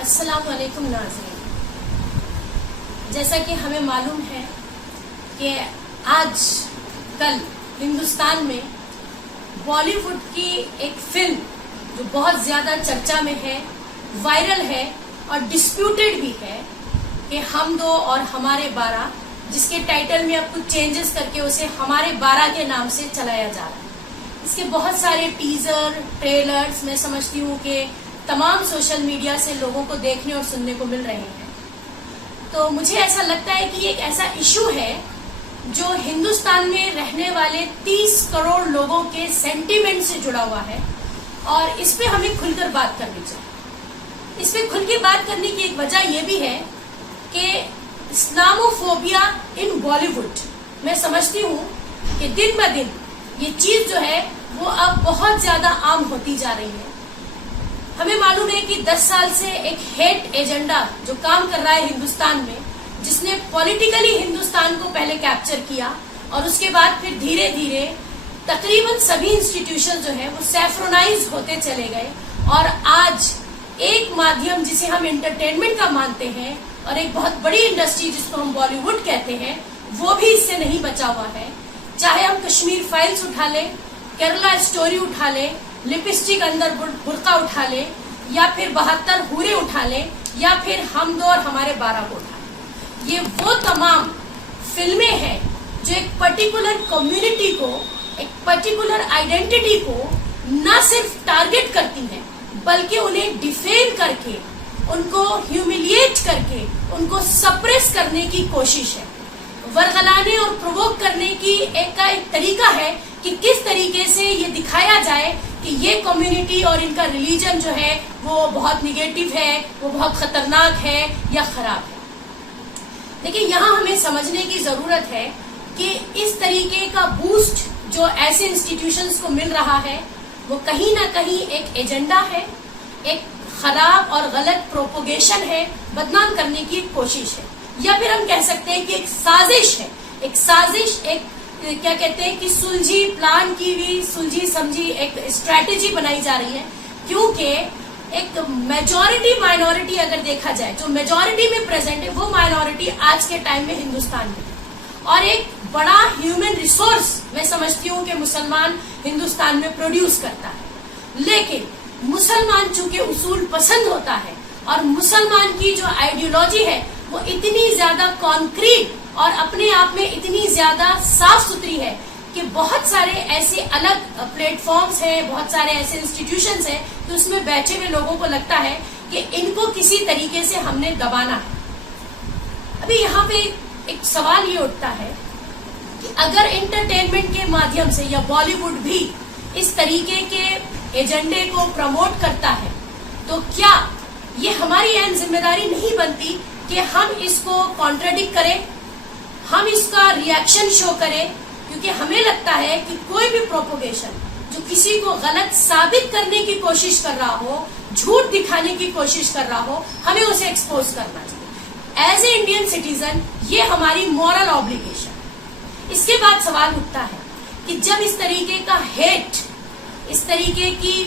अस्सलाम वालेकुम नाज़रीन। जैसा कि हमें मालूम है कि आज कल हिंदुस्तान में बॉलीवुड की एक फिल्म जो बहुत ज्यादा चर्चा में है, वायरल है और डिस्प्यूटेड भी है कि हम दो और हमारे 12, जिसके टाइटल में अब कुछ चेंजेस करके उसे हमारे 12 के नाम से चलाया जा रहा है। इसके बहुत सारे टीजर, ट्रेलर्स मैं समझती हूँ कि तमाम सोशल मीडिया से लोगों को देखने और सुनने को मिल रहे हैं। तो मुझे ऐसा लगता है कि एक ऐसा इशू है जो हिंदुस्तान में रहने वाले 30 करोड़ लोगों के सेंटीमेंट से जुड़ा हुआ है और इस पे हमें खुलकर बात करनी चाहिए। इस पे खुल के बात करने की एक वजह यह भी है कि इस्लामोफोबिया इन बॉलीवुड, मैं समझती हूँ कि दिन ब दिन ये चीज जो है वो अब बहुत ज्यादा आम होती जा रही है। हमें मालूम है कि 10 साल से एक हेट एजेंडा जो काम कर रहा है हिंदुस्तान में, जिसने पॉलिटिकली हिंदुस्तान को पहले कैप्चर किया और उसके बाद फिर धीरे धीरे तकरीबन सभी इंस्टीट्यूशन जो है वो सैफ्रोनाइज होते चले गए और आज एक माध्यम जिसे हम एंटरटेनमेंट का मानते हैं और एक बहुत बड़ी इंडस्ट्री जिसको हम बॉलीवुड कहते हैं, वो भी इससे नहीं बचा हुआ है। चाहे हम कश्मीर फाइल्स उठा लें, केरला स्टोरी उठा लें, लिपस्टिक अंदर बुर्का उठा ले, या फिर 72 हूरे उठा ले, या फिर हम दो और हमारे 12 को उठा ले। ये वो तमाम फिल्में हैं जो एक पर्टिकुलर कम्युनिटी को, एक पर्टिकुलर आइडेंटिटी को न सिर्फ टारगेट करती हैं बल्कि उन्हें डिफेम करके, उनको ह्यूमिलिएट करके, उनको सप्रेस करने की कोशिश है। वर्गलाने और प्रोवोक करने की एक तरीका है कि किस तरीके से ये दिखाया जाए कि ये कम्युनिटी और इनका रिलीजन जो है वो बहुत निगेटिव है, वो बहुत खतरनाक है या खराब है। लेकिन यहाँ हमें समझने की जरूरत है कि इस तरीके का बूस्ट जो ऐसे इंस्टीट्यूशंस को मिल रहा है वो कहीं ना कहीं एक एजेंडा है, एक खराब और गलत प्रोपोगेशन है, बदनाम करने की एक कोशिश है, या फिर हम कह सकते हैं कि एक साजिश है। एक साजिश, एक क्या कहते हैं कि सुलझी प्लान की हुई, सुलझी समझी एक स्ट्रैटेजी बनाई जा रही है। क्योंकि एक मेजॉरिटी माइनॉरिटी अगर देखा जाए, जो मेजॉरिटी में प्रेजेंट है वो माइनॉरिटी आज के टाइम में हिंदुस्तान में है और एक बड़ा ह्यूमन रिसोर्स मैं समझती हूँ कि मुसलमान हिंदुस्तान में प्रोड्यूस करता है। लेकिन मुसलमान चूंकि उसूल पसंद होता है और मुसलमान की जो आइडियोलॉजी है वो इतनी ज्यादा कॉन्क्रीट और अपने आप में इतनी ज्यादा साफ सुथरी है कि बहुत सारे ऐसे अलग प्लेटफॉर्म्स हैं, बहुत सारे ऐसे इंस्टीट्यूशंस हैं कि उसमें बैठे हुए लोगों को लगता है कि इनको किसी तरीके से हमने दबाना है। अभी यहाँ पे एक सवाल ये उठता है कि अगर एंटरटेनमेंट के माध्यम से या बॉलीवुड भी इस तरीके के एजेंडे को प्रमोट करता है तो क्या ये हमारी अहम जिम्मेदारी नहीं बनती कि हम इसको कॉन्ट्राडिक्ट करें, हम इसका रिएक्शन शो करें? क्योंकि हमें लगता है कि कोई भी प्रोपोगेशन जो किसी को गलत साबित करने की कोशिश कर रहा हो, झूठ दिखाने की कोशिश कर रहा हो, हमें उसे एक्सपोज करना चाहिए। एज ए इंडियन सिटीजन ये हमारी मॉरल ऑब्लिगेशन। इसके बाद सवाल उठता है कि जब इस तरीके का हेट, इस तरीके की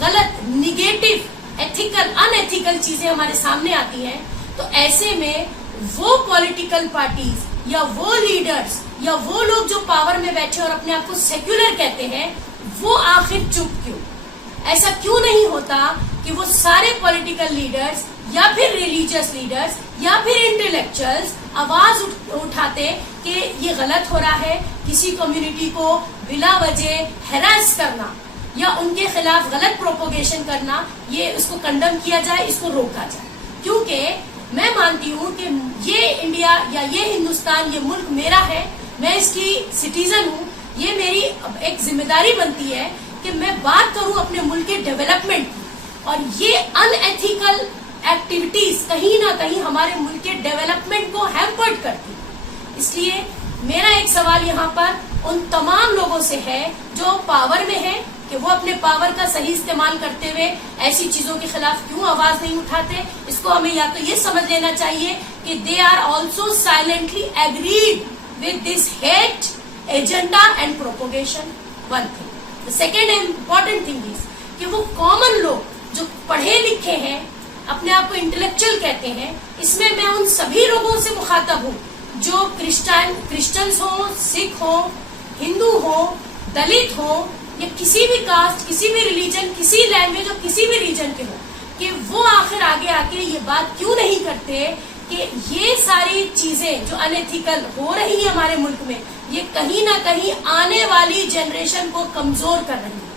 गलत, निगेटिव, एथिकल, अनएथिकल चीजें हमारे सामने आती हैं, तो ऐसे में वो पॉलिटिकल पार्टीज या वो लीडर्स या वो लोग जो पावर में बैठे और अपने आप को सेक्युलर कहते हैं, वो आखिर चुप क्यों? ऐसा क्यों नहीं होता कि वो सारे पॉलिटिकल लीडर्स या फिर रिलीजियस लीडर्स या फिर इंटेलेक्चुअल्स आवाज उठाते कि ये गलत हो रहा है, किसी कम्युनिटी को बिला वजह हैरास करना या उनके खिलाफ गलत प्रोपोगेशन करना, ये उसको कंडम किया जाए, इसको रोका जाए। क्योंकि मैं मानती हूँ कि ये इंडिया या ये हिंदुस्तान, ये मुल्क मेरा है, मैं इसकी सिटीजन हूँ। ये मेरी एक जिम्मेदारी बनती है कि मैं बात करूँ अपने मुल्क के डेवलपमेंट की, और ये अनएथिकल एक्टिविटीज कहीं ना कहीं हमारे मुल्क के डेवलपमेंट को हैम्पर्ड करती है। इसलिए मेरा एक सवाल यहाँ पर उन तमाम लोगों से है जो पावर में है कि वो अपने पावर का सही इस्तेमाल करते हुए ऐसी चीजों के खिलाफ क्यों आवाज नहीं उठाते। इसको हमें या तो ये समझ लेना चाहिए कि they are also silently agreed with this hate agenda and propagation. One thing. The second important thing is कि वो कॉमन लोग जो पढ़े लिखे हैं, अपने आप को इंटेलेक्चुअल कहते हैं, इसमें मैं उन सभी लोगों से मुखातब हूँ जो क्रिश्चियंस हो, सिख हो, हिंदू हो, दलित हो या किसी भी कास्ट, किसी भी रिलीजन, किसी लैंग्वेज और किसी भी रीजन के हो, कि वो आखिर आगे आके ये बात क्यों नहीं करते कि ये सारी चीजें जो अनएथिकल हो रही है हमारे मुल्क में, ये कहीं ना कहीं आने वाली जनरेशन को कमजोर कर रही है।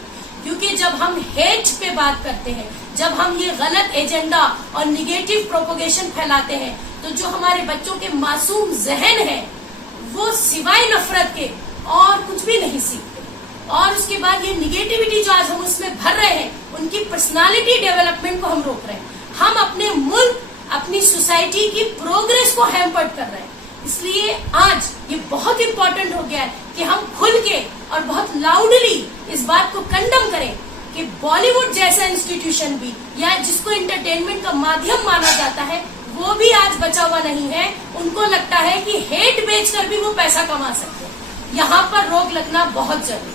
क्योंकि जब हम हेट पे बात करते हैं, जब हम ये गलत एजेंडा और निगेटिव प्रोपोगेशन फैलाते हैं, तो जो हमारे बच्चों के मासूम जहन है वो सिवाय नफरत के और कुछ भी नहीं सीखते। और उसके बाद ये निगेटिविटी जो आज हम उसमें भर रहे हैं, उनकी पर्सनालिटी डेवलपमेंट को हम रोक रहे हैं। हम अपने मुल्क, अपनी सोसाइटी की प्रोग्रेस को हैम्पर्ड कर रहे हैं। इसलिए आज ये बहुत इंपॉर्टेंट हो गया है कि हम खुल के और बहुत लाउडली इस बात को कंडम करें कि बॉलीवुड जैसा इंस्टीट्यूशन भी, या जिसको एंटरटेनमेंट का माध्यम माना जाता है, वो भी आज बचा हुआ नहीं है। उनको लगता है कि हेट बेचकर भी वो पैसा कमा सकते हैं। यहाँ पर रोक लगना बहुत जरूरी है।